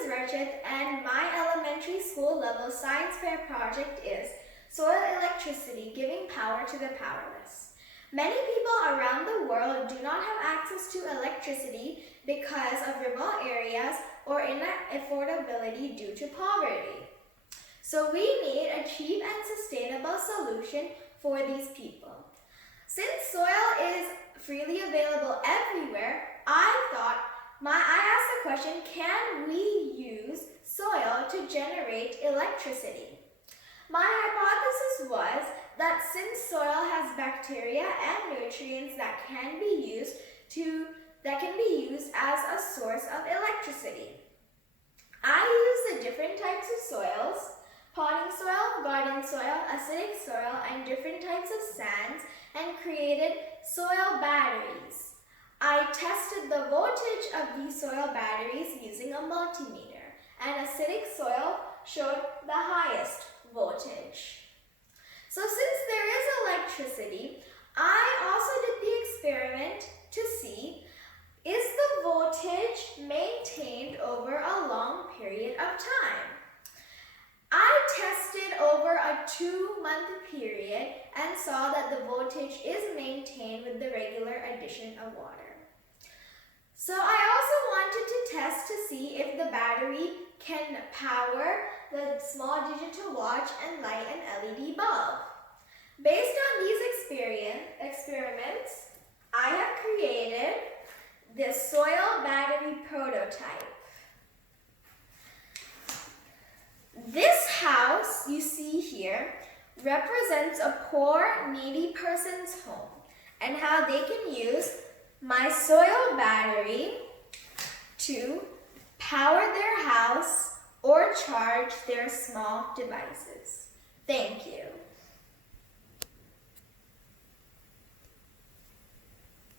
is Rachit, and my elementary school level science fair project is Soil Electricity, Giving Power to the Powerless. Many people around the world do not have access to electricity because of remote areas or inaffordability due to poverty. So we need a cheap and sustainable solution for these people. Since soil is freely available everywhere, I asked the question, can we use soil to generate electricity? My hypothesis was that since soil has bacteria and nutrients that can be used as a source of electricity. I used the different types of soils, potting soil, garden soil, acidic soil, and different types of sands, and created soil batteries. I tested the voltage of these soil batteries using a multimeter, and acidic soil showed the highest voltage. So since there is electricity, I also did the experiment to see, is the voltage maintained over a long period of time? I tested over a 2-month period and saw that the voltage is maintained with the regular addition of water. So I also wanted to test to see if the battery can power the small digital watch and light an LED bulb. Based on these experiments, I have created this soil battery prototype. This house you see here represents a poor, needy person's home and how they can use my soil battery to power their house or charge their small devices. Thank you.